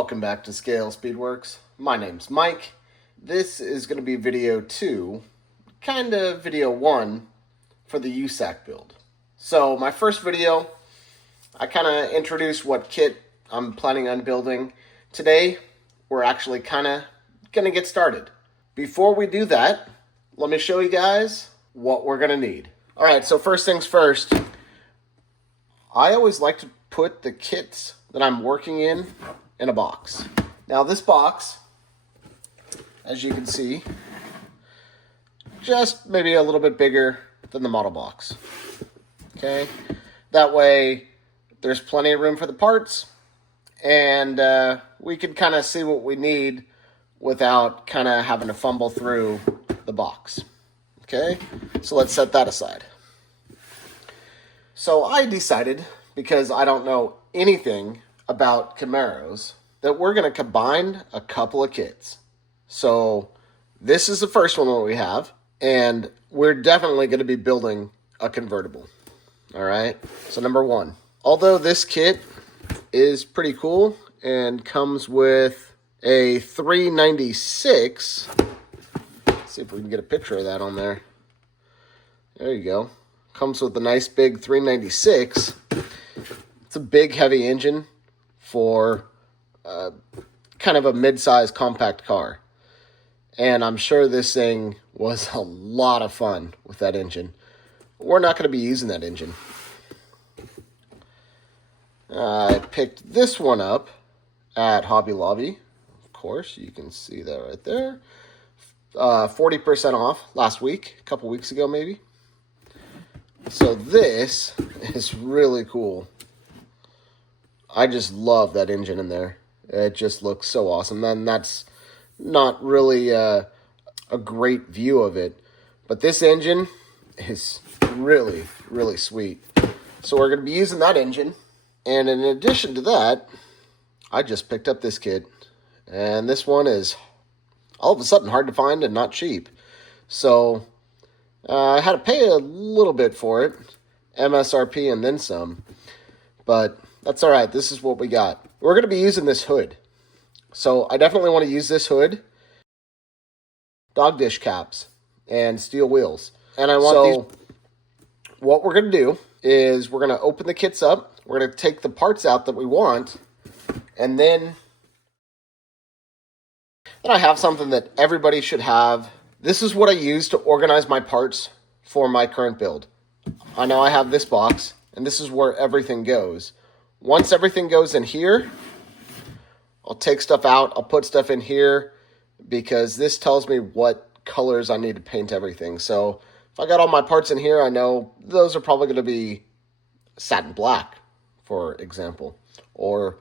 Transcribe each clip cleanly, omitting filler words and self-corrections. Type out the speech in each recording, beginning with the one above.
Welcome back to ScaleSpeedworks. My name's Mike. This is going to be video 2, kind of video 1 for the USACC build. So my first video, I kind of introduced what kit I'm planning on building. Today, we're actually kind of going to get started. Before we do that, let me show you guys what we're going to need. All right, so first things first, I always like to put the kits that I'm working in a box. Now this box, as you can see, just maybe a little bit bigger than the model box. Okay, that way there's plenty of room for the parts, and we can kind of see what we need without kind of having to fumble through the box. Okay, so let's set that aside. So I decided, because I don't know anything about Camaros, that we're going to combine a couple of kits. So this is the first one that we have, and we're definitely going to be building a convertible. All right, so number 1. Although this kit is pretty cool and comes with a 396, let's see if we can get a picture of that on there. There you go. Comes with a nice big 396. It's a big, heavy engine for kind of a mid-sized compact car. And I'm sure this thing was a lot of fun with that engine. We're not going to be using that engine. I picked this one up at Hobby Lobby. Of course, you can see that right there. 40% off last week, a couple weeks ago maybe. So this is really cool. I just love that engine in there. It just looks so awesome. And that's not really a great view of it, but this engine is really, really sweet. So we're going to be using that engine. And in addition to that, I just picked up this kit. And this one is all of a sudden hard to find and not cheap. So I had to pay a little bit for it, MSRP and then some, but that's all right. This is what we got. We're going to be using this hood. So I definitely want to use this hood, dog dish caps, and steel wheels. And I want these. What we're going to do is we're going to open the kits up. We're going to take the parts out that we want, and then I have something that everybody should have. This is what I use to organize my parts for my current build. I know I have this box, and this is where everything goes. Once everything goes in here, I'll take stuff out. I'll put stuff in here because this tells me what colors I need to paint everything. So if I got all my parts in here, I know those are probably going to be satin black, for example, or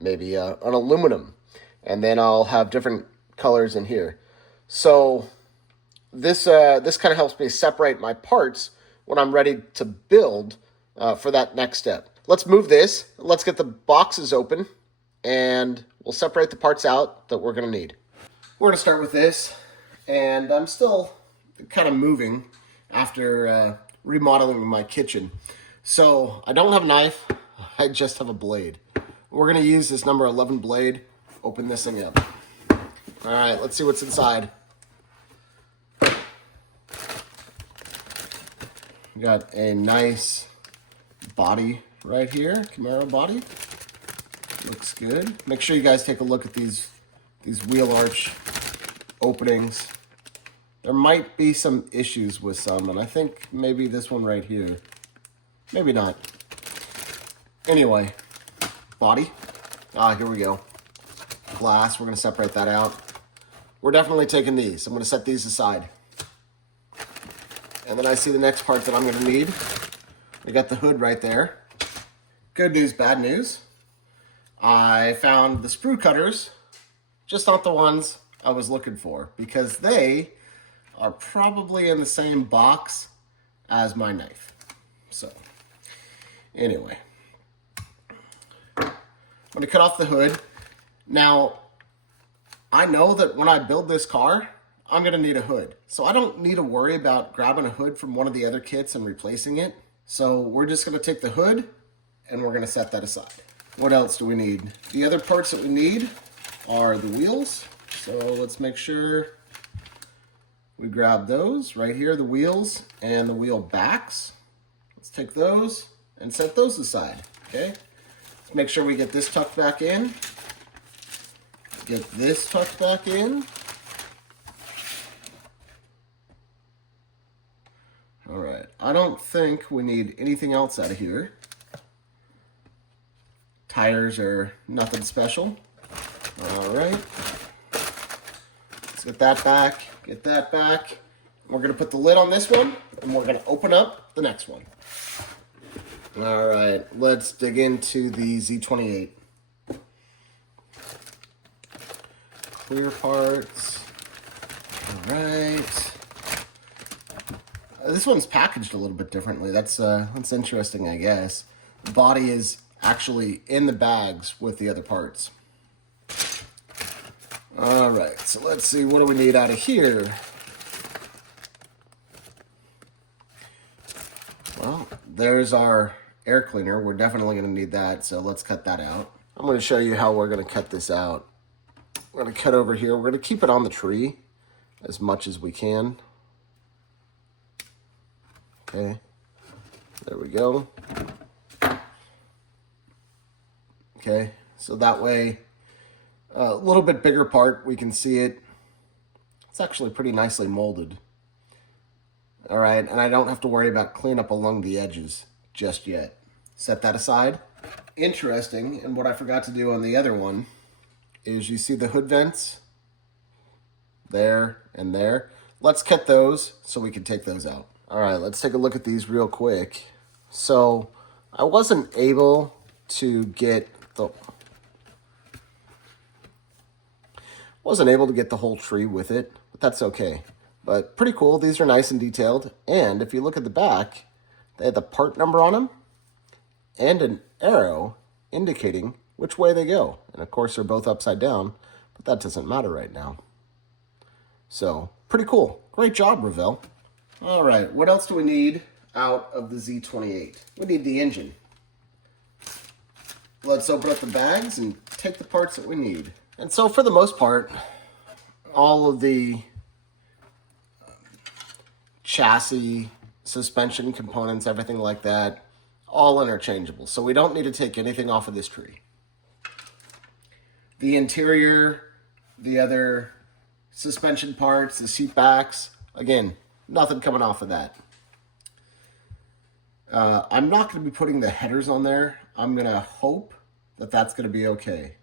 maybe an aluminum. And then I'll have different colors in here. So this kind of helps me separate my parts when I'm ready to build for that next step. Let's move this. Let's get the boxes open, and we'll separate the parts out that we're going to need. We're going to start with this, and I'm still kind of moving after remodeling my kitchen. So I don't have a knife. I just have a blade. We're going to use this number 11 blade. Open this thing up. All right, let's see what's inside. We got a nice body right here, Camaro body. Looks good. Make sure you guys take a look at these wheel arch openings. There might be some issues with some, and I think maybe this one right here. Maybe not. Anyway, body. Here we go. Glass, we're going to separate that out. We're definitely taking these. I'm going to set these aside. And then I see the next part that I'm going to need. We got the hood right there. Good news, bad news. I found the sprue cutters, just not the ones I was looking for, because they are probably in the same box as my knife. So, anyway. I'm going to cut off the hood. Now, I know that when I build this car, I'm going to need a hood. So I don't need to worry about grabbing a hood from one of the other kits and replacing it. So we're just going to take the hood and we're going to set that aside. What else do we need? The other parts that we need are the wheels. So let's make sure we grab those right here, the wheels and the wheel backs. Let's take those and set those aside, okay? Let's make sure we get this tucked back in. Get this tucked back in. All right, I don't think we need anything else out of here. Tires are nothing special. All right, let's get that back, get that back. We're gonna put the lid on this one and we're gonna open up the next one. All right, let's dig into the Z28. Clear parts, all right. This one's packaged a little bit differently. That's interesting, I guess. The body is actually in the bags with the other parts. All right, so let's see, what do we need out of here? Well, there's our air cleaner. We're definitely gonna need that, so let's cut that out. I'm gonna show you how we're gonna cut this out. We're gonna cut over here. We're gonna keep it on the tree as much as we can. Okay, there we go. Okay, so that way, a little bit bigger part, we can see it. It's actually pretty nicely molded. All right, and I don't have to worry about cleanup along the edges just yet. Set that aside. Interesting, and what I forgot to do on the other one is you see the hood vents there and there. Let's cut those so we can take those out. All right, let's take a look at these real quick. So I wasn't able to get the whole tree with it, but that's okay. But pretty cool. These are nice and detailed. And if you look at the back, they have the part number on them and an arrow indicating which way they go. And of course, they're both upside down, but that doesn't matter right now. So pretty cool. Great job, Ravel. All right, what else do we need out of the Z28? We need the engine. Let's open up the bags and take the parts that we need. And so for the most part, all of the chassis, suspension components, everything like that, all interchangeable. So we don't need to take anything off of this tree. The interior, the other suspension parts, the seat backs, again, nothing coming off of that. I'm not going to be putting the headers on there. I'm going to hope that that's going to be okay.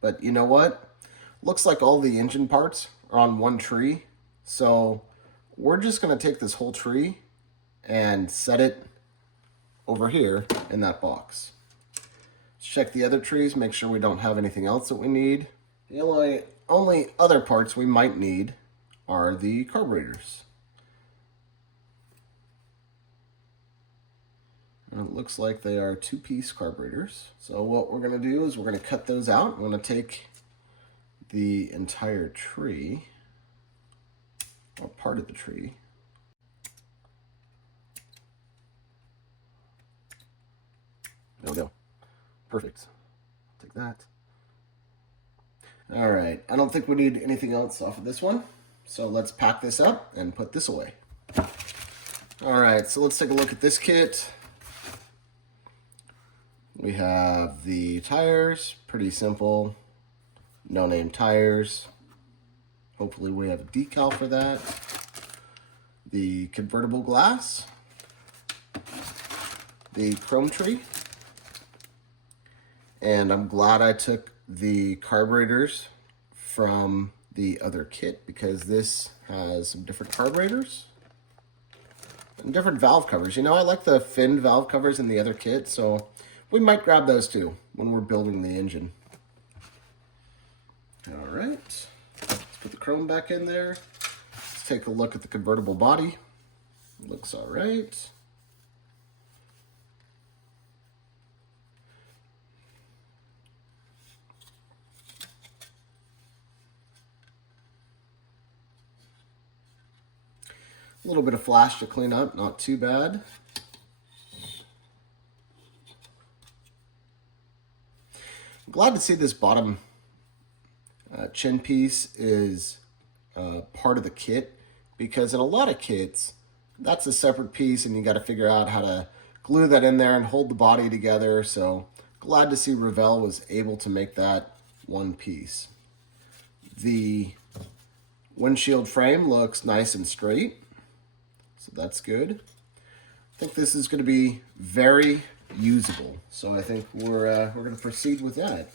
But you know what? Looks like all the engine parts are on one tree. So we're just going to take this whole tree and set it over here in that box. Let's check the other trees, make sure we don't have anything else that we need. The only other parts we might need are the carburetors. And it looks like they are two-piece carburetors. So what we're going to do is we're going to cut those out. We're going to take the entire tree, or part of the tree. There we go. Perfect. Take that. All right. I don't think we need anything else off of this one. So let's pack this up and put this away. All right. So let's take a look at this kit. We have the tires. Pretty simple. No-name tires. Hopefully we have a decal for that. The convertible glass. The chrome tree. And I'm glad I took the carburetors from the other kit because this has some different carburetors and different valve covers. You know, I like the finned valve covers in the other kit, so we might grab those too when we're building the engine. All right, let's put the chrome back in there. Let's take a look at the convertible body. Looks all right. A little bit of flash to clean up, not too bad. I'm glad to see this bottom chin piece is part of the kit, because in a lot of kits, that's a separate piece and you got to figure out how to glue that in there and hold the body together. So glad to see Revell was able to make that one piece. The windshield frame looks nice and straight, so that's good. I think this is going to be very usable, so I think we're going to proceed with that.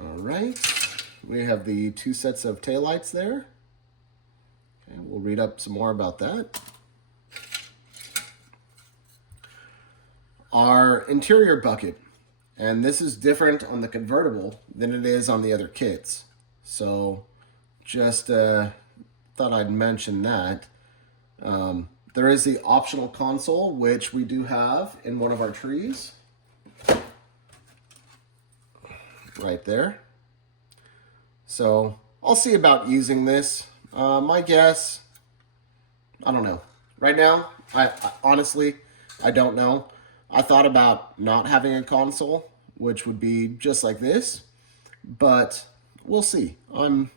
All right, we have the 2 sets of taillights there. Okay, we'll read up some more about that. Our interior bucket, and this is different on the convertible than it is on the other kits. So just thought I'd mention that. There is the optional console, which we do have in one of our trees. Right there. So I'll see about using this. My guess, I don't know. Right now, I honestly, I don't know. I thought about not having a console, which would be just like this, but we'll see. I'm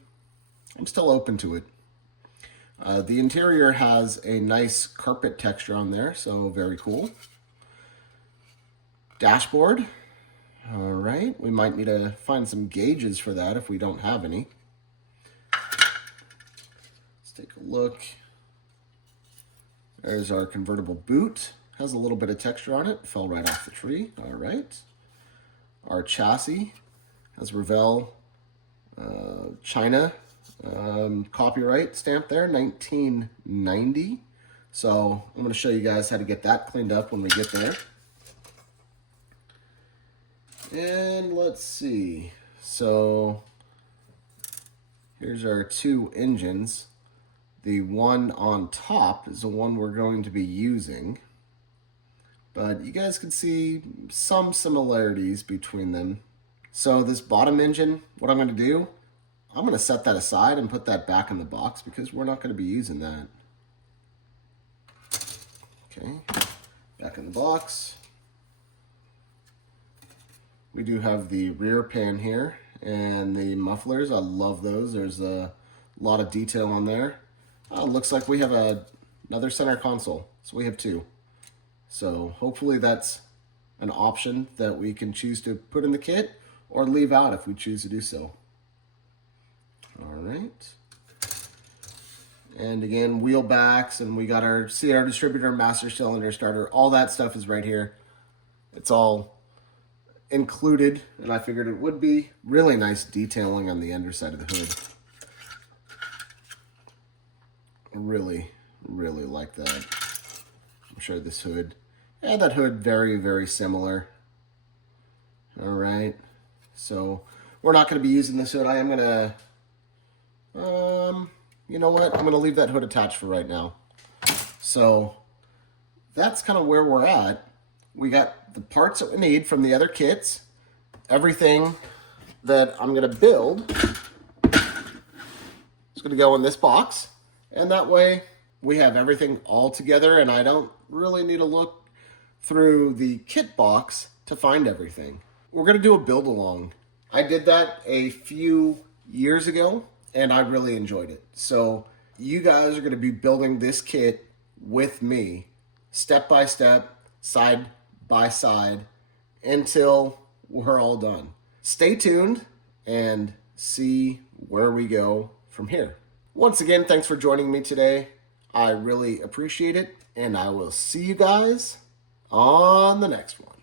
still open to it. The interior has a nice carpet texture on there, so very cool. Dashboard. All right, we might need to find some gauges for that if we don't have any. Let's take a look. There's our convertible boot. Has a little bit of texture on it. Fell right off the tree. All right. Our chassis has Revell China copyright stamp there, 1990. So I'm going to show you guys how to get that cleaned up when we get there. And let's see. So here's our 2 engines. The one on top is the one we're going to be using, but you guys can see some similarities between them. So this bottom engine, what I'm going to do, I'm going to set that aside and put that back in the box because we're not going to be using that. Okay, back in the box. We do have the rear pan here and the mufflers. I love those. There's a lot of detail on there. Looks like we have another center console, so we have 2. So hopefully that's an option that we can choose to put in the kit or leave out if we choose to do so. All right. And again, wheel backs, and we got our CR distributor, master cylinder starter. All that stuff is right here. It's all included, and I figured it would be really nice detailing on the underside of the hood. Really like that. I'm sure this hood, yeah, that hood very, very similar. All right, so we're not going to be using this hood. I am going to, you know what? I'm going to leave that hood attached for right now. So that's kind of where we're at. We got the parts that we need from the other kits. Everything that I'm going to build is going to go in this box. And that way we have everything all together and I don't really need to look through the kit box to find everything. We're going to do a build along. I did that a few years ago and I really enjoyed it. So you guys are going to be building this kit with me, step by step, side by side, until we're all done. Stay tuned and see where we go from here. Once again, thanks for joining me today. I really appreciate it, and I will see you guys on the next one.